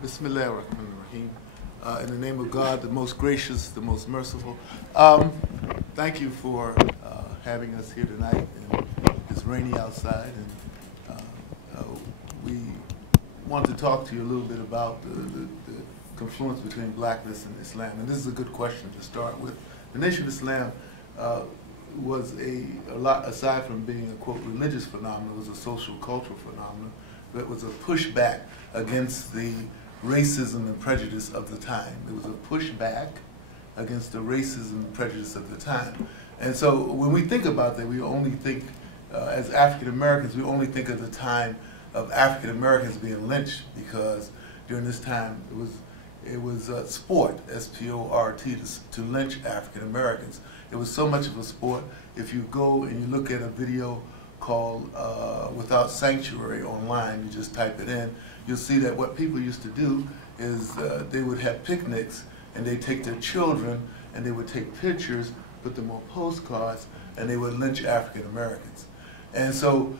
Bismillah ar-Rahman ar-Rahim. In the name of God, the most gracious, the most merciful. Thank you for having us here tonight. And it's rainy outside, and we want to talk to you a little bit about the confluence between blackness and Islam. And this is a good question to start with. The Nation of Islam was a lot, aside from being a, quote, religious phenomenon, was a social cultural phenomenon that was a pushback against the racism and prejudice of the time. There was a pushback against the racism and prejudice of the time. And so when we think about that, we only think, as African Americans, we only think of the time of African Americans being lynched, because during this time it was sport, S-P-O-R-T, to lynch African Americans. It was so much of a sport. If you go and you look at a video called Without Sanctuary online, you just type it in, you'll see that what people used to do is they would have picnics, and they'd take their children and they would take pictures, put them on postcards, and they would lynch African Americans. And so,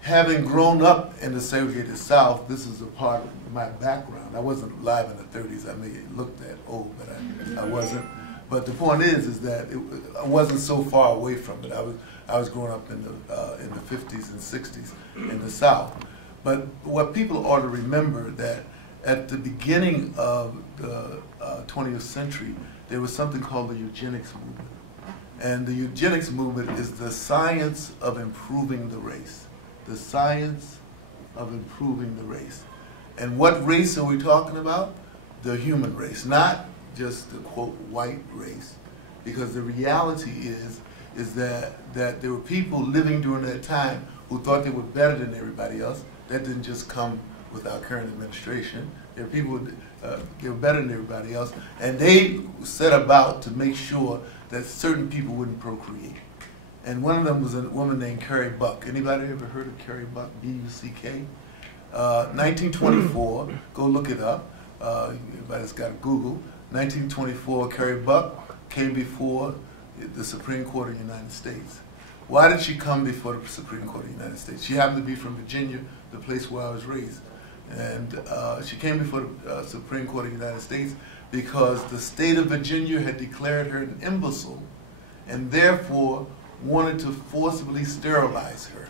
having grown up in the segregated South, this is a part of my background. I wasn't alive in the 30s. I may look that old, but I wasn't. But the point is that I wasn't so far away from it. I was growing up in the 50s and 60s in the South. But what people ought to remember, that at the beginning of the 20th century, there was something called the eugenics movement. And the eugenics movement is the science of improving the race. The science of improving the race. And what race are we talking about? The human race, not just the, quote, white race. Because the reality is that there were people living during that time who thought they were better than everybody else. That didn't just come with our current administration. There were people they were better than everybody else, and they set about to make sure that certain people wouldn't procreate. And one of them was a woman named Carrie Buck. Anybody ever heard of Carrie Buck? B-U-C-K? 1924. Go look it up. Everybody's got to Google. 1924. Carrie Buck came before the Supreme Court of the United States. Why did she come before the Supreme Court of the United States? She happened to be from Virginia, the place where I was raised. And she came before the Supreme Court of the United States because the state of Virginia had declared her an imbecile and therefore wanted to forcibly sterilize her.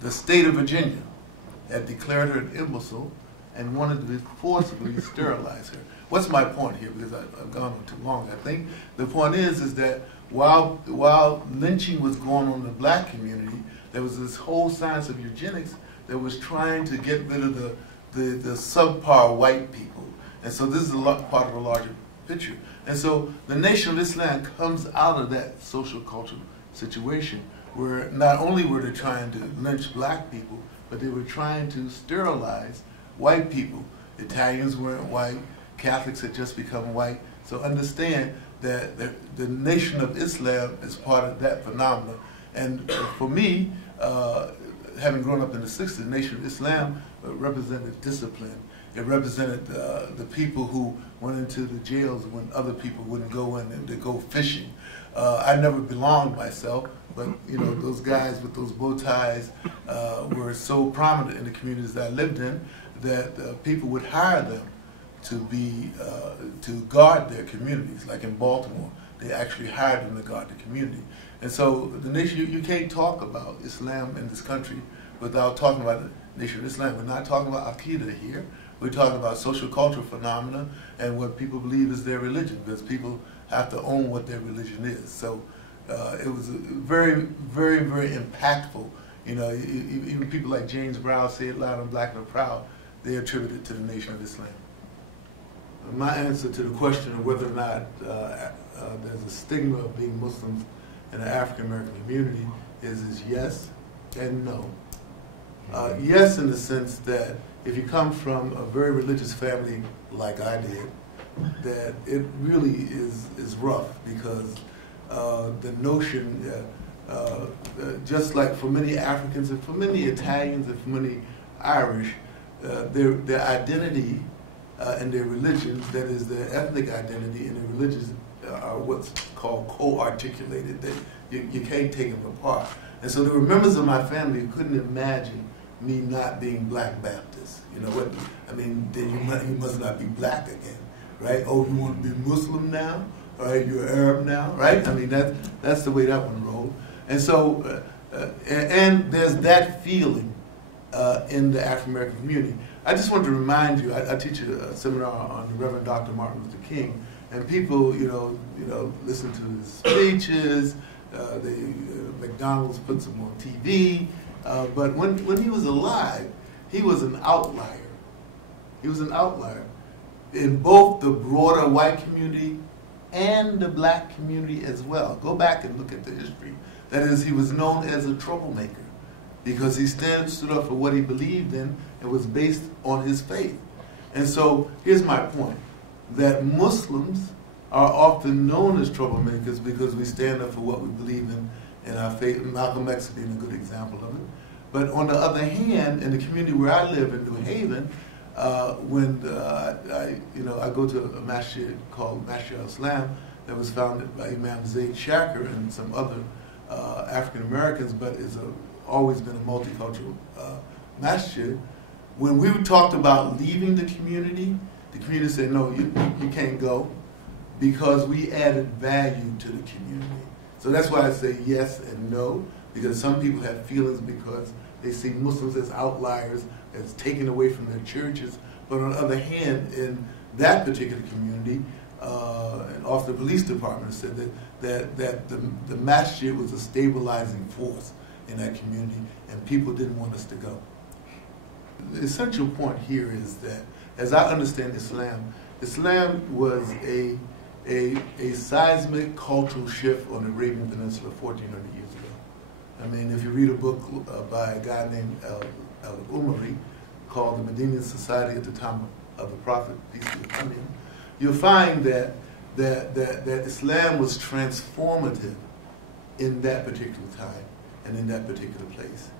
The state of Virginia had declared her an imbecile and wanted to forcibly sterilize her. What's my point here? Because I've gone on too long, I think. The point is that while lynching was going on in the black community, there was this whole science of eugenics that was trying to get rid of the subpar white people. And so this is part of a larger picture. And so the Nation of Islam comes out of that social cultural situation where not only were they trying to lynch black people, but they were trying to sterilize white people. Italians weren't white, Catholics had just become white. So understand that the Nation of Islam is part of that phenomenon. And for me, having grown up in the 60s, the Nation of Islam represented discipline. It represented the people who went into the jails when other people wouldn't go in, and to go fishing. I never belonged myself, but you know, those guys with those bow ties were so prominent in the communities that I lived in that people would hire them to guard their communities. Like in Baltimore, they actually hired them to guard the community. And so the nation, you can't talk about Islam in this country without talking about the Nation of Islam. We're not talking about Aqidah here. We're talking about social cultural phenomena and what people believe is their religion, because people have to own what their religion is. So it was very, very, very impactful. You know, even people like James Brown say it loud and black and proud. They attribute it to the Nation of Islam. My answer to the question of whether or not there's a stigma of being Muslims in the African American community is yes and no. Yes, in the sense that if you come from a very religious family like I did, that it really is rough, because the notion that just like for many Africans and for many Italians and for many Irish, their identity and their religions, that is their ethnic identity and their religions, are what's called co-articulated, that you can't take them apart. And so there were members of my family who couldn't imagine me not being Black Baptist. You know what? I mean, then you must not be Black again, right? Oh, you want to be Muslim now? All right, you're Arab now, right? I mean, that's the way that one rolled. And so, and there's that feeling in the African American community. I just want to remind you, I teach a seminar on the Reverend Dr. Martin Luther King, and people, listen to his speeches. McDonald's puts him on TV, but when he was alive, he was an outlier. He was an outlier in both the broader white community and the Black community as well. Go back and look at the history. That is, he was known as a troublemaker because he stood up for what he believed in and was based on his faith. And so here's my point, that Muslims are often known as troublemakers because we stand up for what we believe in our faith, Malcolm X being a good example of it. But on the other hand, in the community where I live in New Haven, when I go to a masjid called Masjid al-Islam that was founded by Imam Zaid Shaker and some other African Americans, but it's always been a multicultural masjid. When we talked about leaving the community said, no, you can't go because we added value to the community. So that's why I say yes and no, because some people have feelings because they see Muslims as outliers, as taken away from their churches. But on the other hand, in that particular community, and also the police department said that the masjid was a stabilizing force in that community, and people didn't want us to go. The essential point here is that, as I understand Islam, Islam was a seismic cultural shift on the Arabian Peninsula 1,400 years ago. I mean, if you read a book by a guy named al-Umari called The Medinian Society at the Time of the Prophet, peace be upon him, you'll find that Islam was transformative in that particular time and in that particular place.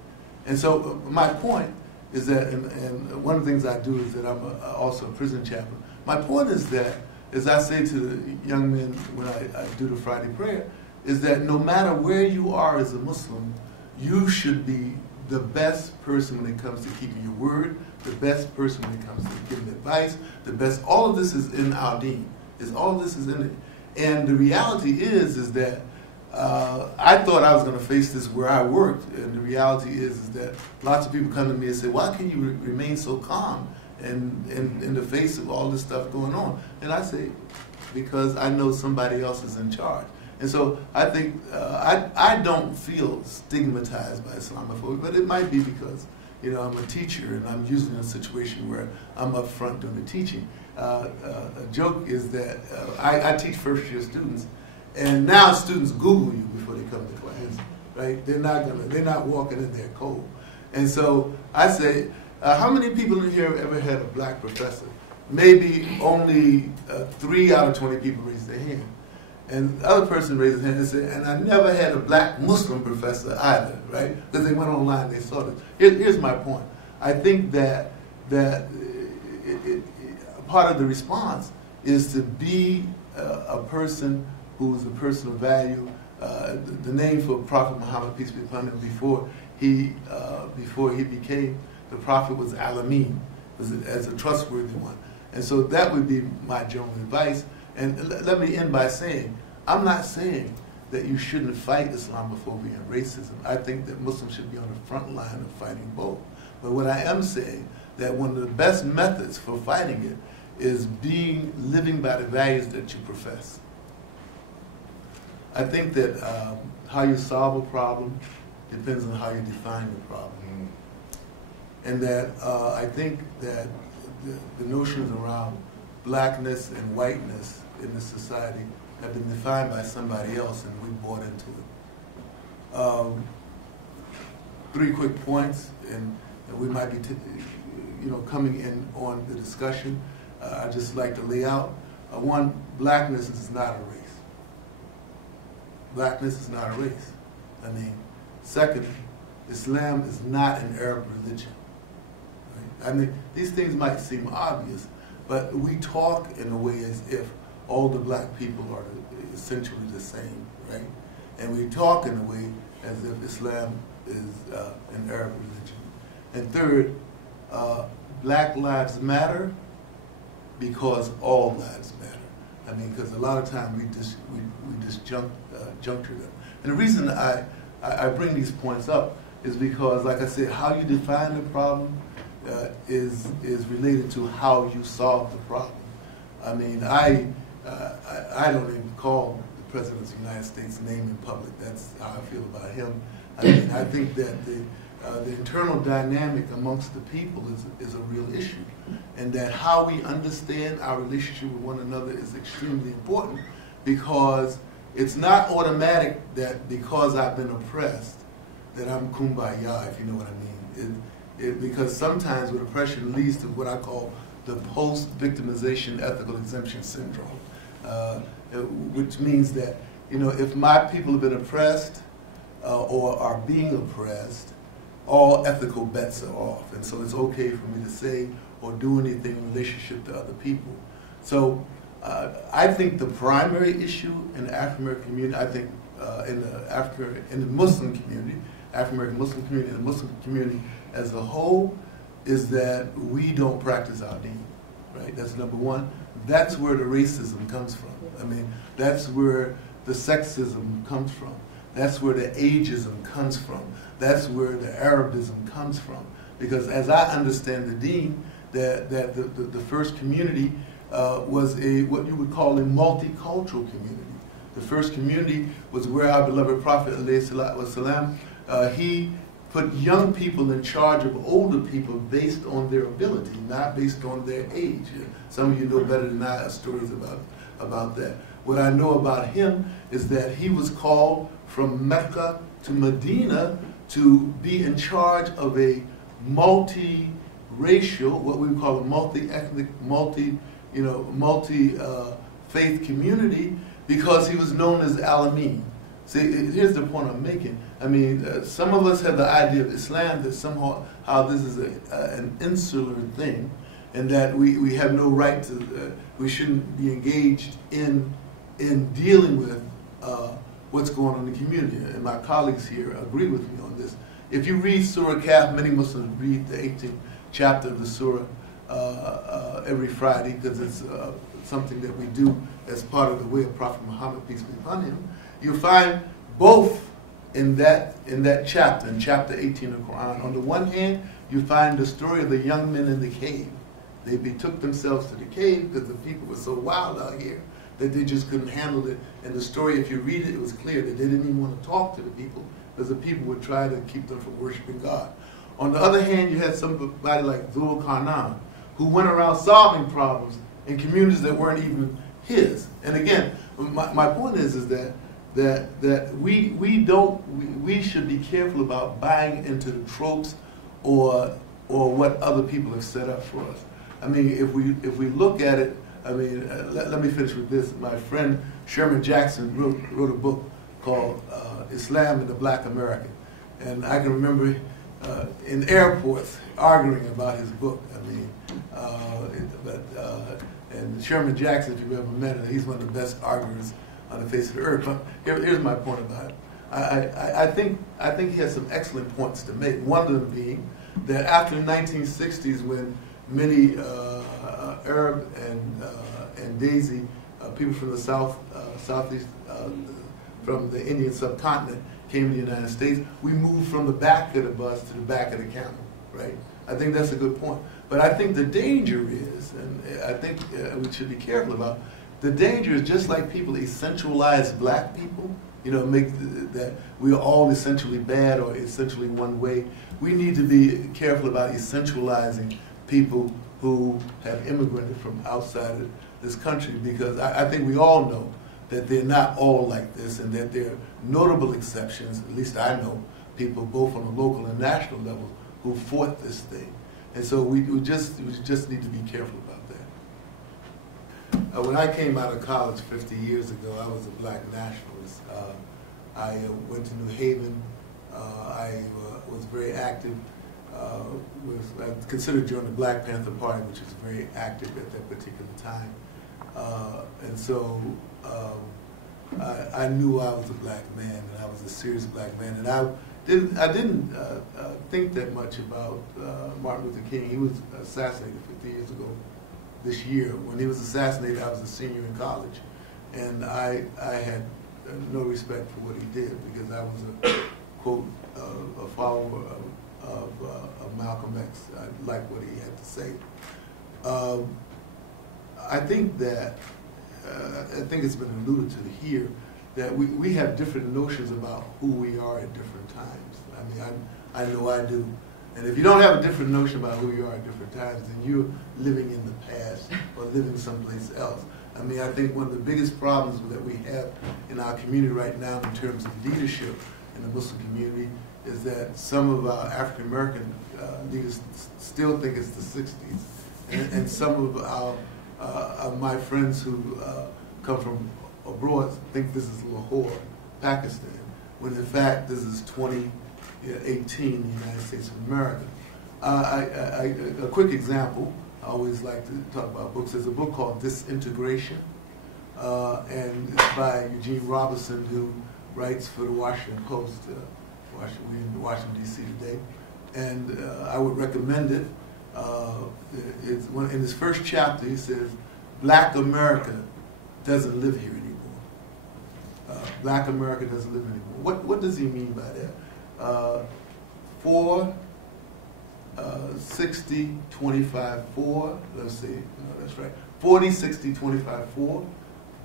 And so my point is that, and one of the things I do is that I'm also a prison chaplain. My point is that, as I say to the young men when I do the Friday prayer, is that no matter where you are as a Muslim, you should be the best person when it comes to keeping your word, the best person when it comes to giving advice, the best. All of this is in our deen. All of this is in it. And the reality is that I thought I was going to face this where I worked, and the reality is that lots of people come to me and say, why can you remain so calm in the face of all this stuff going on? And I say, because I know somebody else is in charge. And so I think, I don't feel stigmatized by Islamophobia, but it might be because, I'm a teacher and I'm usually in a situation where I'm up front doing the teaching. A joke is that I teach first-year students, and now students Google you before they come to class, right? They're not walking in there cold. And so I say, how many people in here have ever had a Black professor? Maybe only 3 out of 20 people raise their hand. And the other person raised his hand and said, and I never had a Black Muslim professor either, right? Because they went online and they saw this. Here's my point. I think that part of the response is to be a person who's a person of value. The name for Prophet Muhammad, peace be upon him, before he became the prophet was Al-Amin, as a trustworthy one. And so that would be my general advice. And let me end by saying, I'm not saying that you shouldn't fight Islamophobia and racism. I think that Muslims should be on the front line of fighting both. But what I am saying, that one of the best methods for fighting it is living by the values that you profess. I think that how you solve a problem depends on how you define the problem. And that I think that the notions around blackness and whiteness in this society have been defined by somebody else, and we bought into it. 3 quick points, and we might be coming in on the discussion. I just like to lay out. One, blackness is not a race. Blackness is not a race. I mean, second, Islam is not an Arab religion. Right? I mean, these things might seem obvious, but we talk in a way as if all the Black people are essentially the same, right? And we talk in a way as if Islam is an Arab religion. And third, Black Lives Matter because all lives matter. I mean, because a lot of times we juncture them. And the reason I bring these points up is because, like I said, how you define the problem is related to how you solve the problem. I mean, I don't even call the President of the United States' name in public. That's how I feel about him. I mean, I think that the internal dynamic amongst the people is a real issue, and that how we understand our relationship with one another is extremely important, because it's not automatic that because I've been oppressed that I'm kumbaya, if you know what I mean. Because sometimes with oppression leads to what I call the post-victimization ethical exemption syndrome, which means that, you know, if my people have been oppressed or are being oppressed, all ethical bets are off. And so it's okay for me to say or do anything in relationship to other people. So I think the primary issue in the African-American community, I think in the Muslim community, African-American Muslim community, and the Muslim community as a whole, is that we don't practice our deen, right? That's number one. That's where the racism comes from. I mean, that's where the sexism comes from. That's where the ageism comes from. That's where the Arabism comes from. Because as I understand the deen, that the first community was what you would call a multicultural community. The first community was where our beloved Prophet ﷺ, he put young people in charge of older people based on their ability, not based on their age. Some of you know better than I stories about that. What I know about him is that he was called from Mecca to Medina to be in charge of a multi-racial, what we call a multi-ethnic, multi-faith community, because he was known as Al-Amin. See, here's the point I'm making. I mean, some of us have the idea of Islam that somehow this is an insular thing, and that we have no right to, we shouldn't be engaged in dealing with what's going on in the community. And my colleagues here agree with me on this. If you read Surah Kahf, many Muslims read the 18th chapter of the Surah every Friday, because it's something that we do as part of the way of Prophet Muhammad, peace be upon him. You'll find both in that chapter, in chapter 18 of the Quran. On the one hand, you find the story of the young men in the cave. They betook themselves to the cave because the people were so wild out here that they just couldn't handle it. And the story, if you read it, it was clear that they didn't even want to talk to the people because the people would try to keep them from worshiping God. On the other hand, you had somebody like Zulkarnain, who went around solving problems in communities that weren't even his. And again, my point is that we should be careful about buying into the tropes or what other people have set up for us. I mean, if we look at it, I mean, let me finish with this. My friend Sherman Jackson wrote a book called Islam and the Black American, and I can remember in airports arguing about his book. I mean, and Sherman Jackson, if you've ever met him, he's one of the best arguers on the face of the earth. But here's my point about it. I think he has some excellent points to make. One of them being that after the 1960s, when many Arab and Daisy people from the southeast, from the Indian subcontinent came to the United States, we moved from the back of the bus to the back of the camel, right? I think that's a good point. But I think the danger is, and I think we should be careful about, the danger is just like people essentialize black people, you know, make that we are all essentially bad or essentially one way. We need to be careful about essentializing people who have immigrated from outside of this country, because I think we all know that they're not all like this, and that there are notable exceptions. At least I know people both on the local and national level who fought this thing. And so we just need to be careful about that. When I came out of college 50 years ago, I was a black nationalist. I went to New Haven. I was very active. Was considered joining the Black Panther Party, which was very active at that particular time. And so I knew I was a black man, and I was a serious black man. And didn't think that much about Martin Luther King. He was assassinated 50 years ago this year. When he was assassinated, I was a senior in college, and I had no respect for what he did because I was a quote a follower of Malcolm X. I liked what he had to say. I think that I think it's been alluded to here that we have different notions about who we are at different times. I mean, I know I do. And if you don't have a different notion about who you are at different times, then you're living in the past or living someplace else. I mean, I think one of the biggest problems that we have in our community right now in terms of leadership in the Muslim community is that some of our African American leaders still think it's the 60s. And some of my friends who come from abroad think this is Lahore, Pakistan, when in fact this is 2018 in the United States of America. A quick example, I always like to talk about books. There's a book called Disintegration, and it's by Eugene Robinson, who writes for the Washington Post. We're in Washington, D.C. today, and I would recommend it. In his first chapter, he says, Black America doesn't live here anymore. Black America doesn't live anymore. What does he mean by that? 4, 60, 25, 4. Let's see. No, that's right. 40, 60, 25, 4.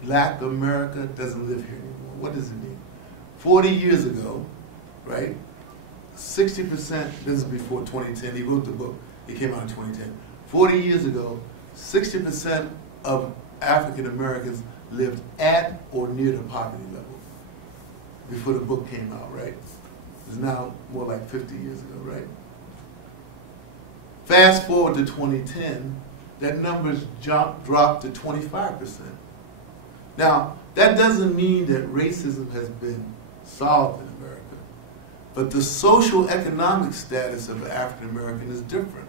Black America doesn't live here anymore. What does it mean? 40 years ago, right? 60%, this is before 2010, he wrote the book, it came out in 2010. 40 years ago, 60% of African Americans lived at or near the poverty level before the book came out, right? It's now more like 50 years ago, right? Fast forward to 2010, that number's dropped to 25%. Now, that doesn't mean that racism has been solved in America, but the social economic status of African American is different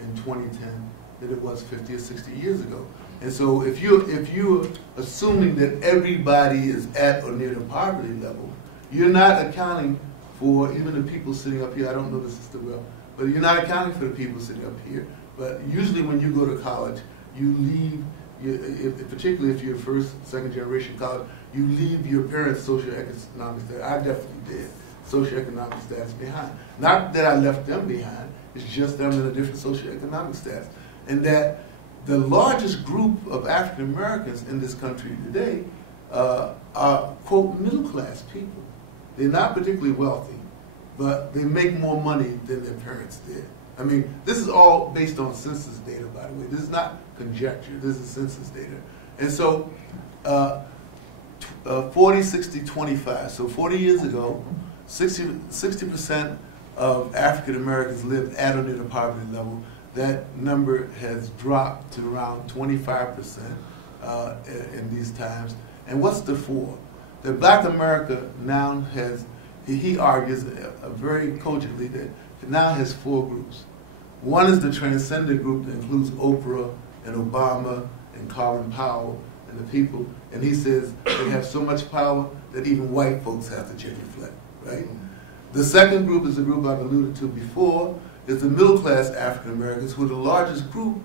in 2010 than it was 50 or 60 years ago. And so if you're assuming that everybody is at or near the poverty level, you're not accounting for even the people sitting up here. I don't know the system well, but you're not accounting for the people sitting up here. But usually when you go to college, you leave, particularly if you're first, second generation college, you leave your parents' socioeconomic status. I definitely did. Socioeconomic status behind. Not that I left them behind, it's just that I'm in a different socioeconomic status. And that the largest group of African Americans in this country today are, quote, middle class people. They're not particularly wealthy, but they make more money than their parents did. I mean, this is all based on census data, by the way. This is not conjecture, this is census data. And so 40, 60, 25. So 40 years ago, 60% of African Americans lived at or near the poverty level. That number has dropped to around 25% in these times. And what's the 4? That Black America now has, he argues very cogently that it now has 4 groups. One is the transcendent group that includes Oprah and Obama and Colin Powell and the people. And he says they have so much power that even white folks have to genuflect, right? The second group is the group I've alluded to before, is the middle class African Americans, who are the largest group,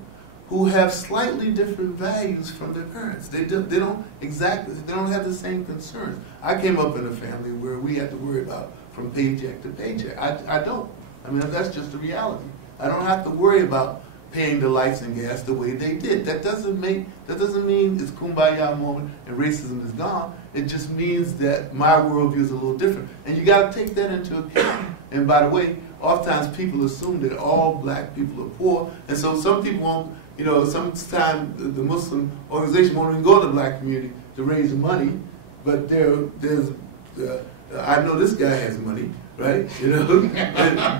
who have slightly different values from their parents. They don't have the same concerns. I came up in a family where we had to worry about from paycheck to paycheck. I don't. I mean, that's just the reality. I don't have to worry about paying the lights and gas the way they did. That doesn't mean it's kumbaya moment and racism is gone. It just means that my worldview is a little different. And you got to take that into account. And by the way, oftentimes people assume that all black people are poor, and so some people won't, sometimes the Muslim organization won't even go to the black community to raise money, but I know this guy has money, right?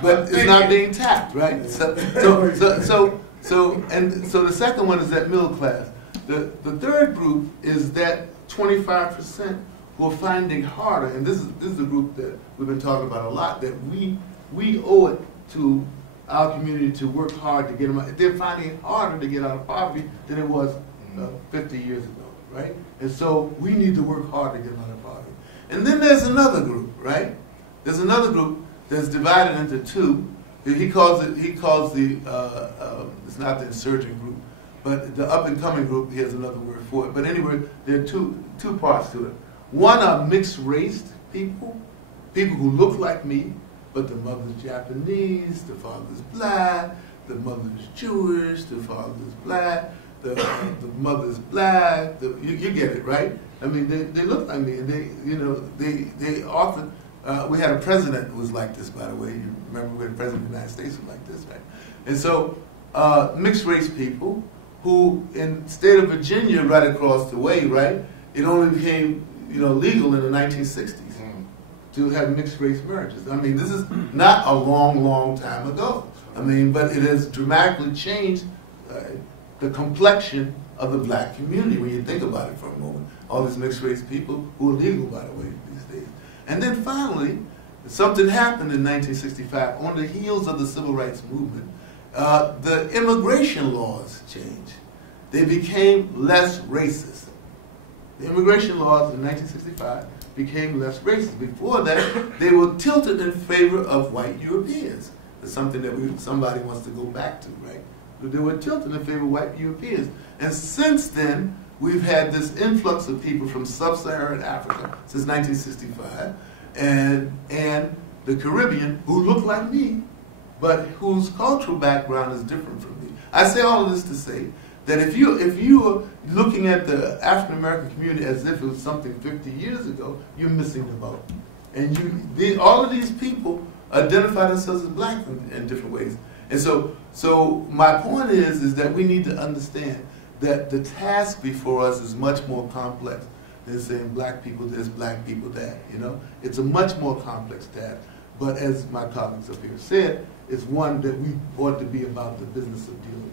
But it's not being tapped, right? So the second one is that middle class. The third group is that 25% who are finding harder, and this is the group that we've been talking about a lot, that we owe it to our community to work hard to get them out. They're finding it harder to get out of poverty than it was 50 years ago, right? And so we need to work hard to get out of poverty. And then there's another group, right? There's another group that's divided into two. He calls the, it's not the insurgent group, but the up-and-coming group, he has another word for it. But anyway, there are two parts to it. One are mixed-raced people, people who look like me, but the mother's Japanese, the father's black, the mother's Jewish, the father's black, the mother's black. You get it, right? I mean, they look like me, and they often. We had a president who was like this, by the way. You remember we had a president of the United States who was like this, right? And so, mixed race people who, in the state of Virginia, right across the way, right, it only became, legal in the 1960s to have mixed race marriages. I mean, this is not a long, long time ago. I mean, but it has dramatically changed the complexion of the black community when you think about it for a moment. All these mixed race people who are legal, by the way, these days. And then finally, something happened in 1965 on the heels of the civil rights movement. The immigration laws changed. They became less racist. The immigration laws in 1965 became less racist. Before that, they were tilted in favor of white Europeans. It's something that somebody wants to go back to, right? But they were tilted in favor of white Europeans. And since then, we've had this influx of people from sub-Saharan Africa since 1965, and the Caribbean who look like me, but whose cultural background is different from me. I say all of this to say that if you are looking at the African American community as if it was something 50 years ago, you're missing the boat. And all of these people identify themselves as black in different ways. And so my point is that we need to understand that the task before us is much more complex than saying black people this, black people that, It's a much more complex task. But as my colleagues up here said, it's one that we ought to be about the business of dealing with.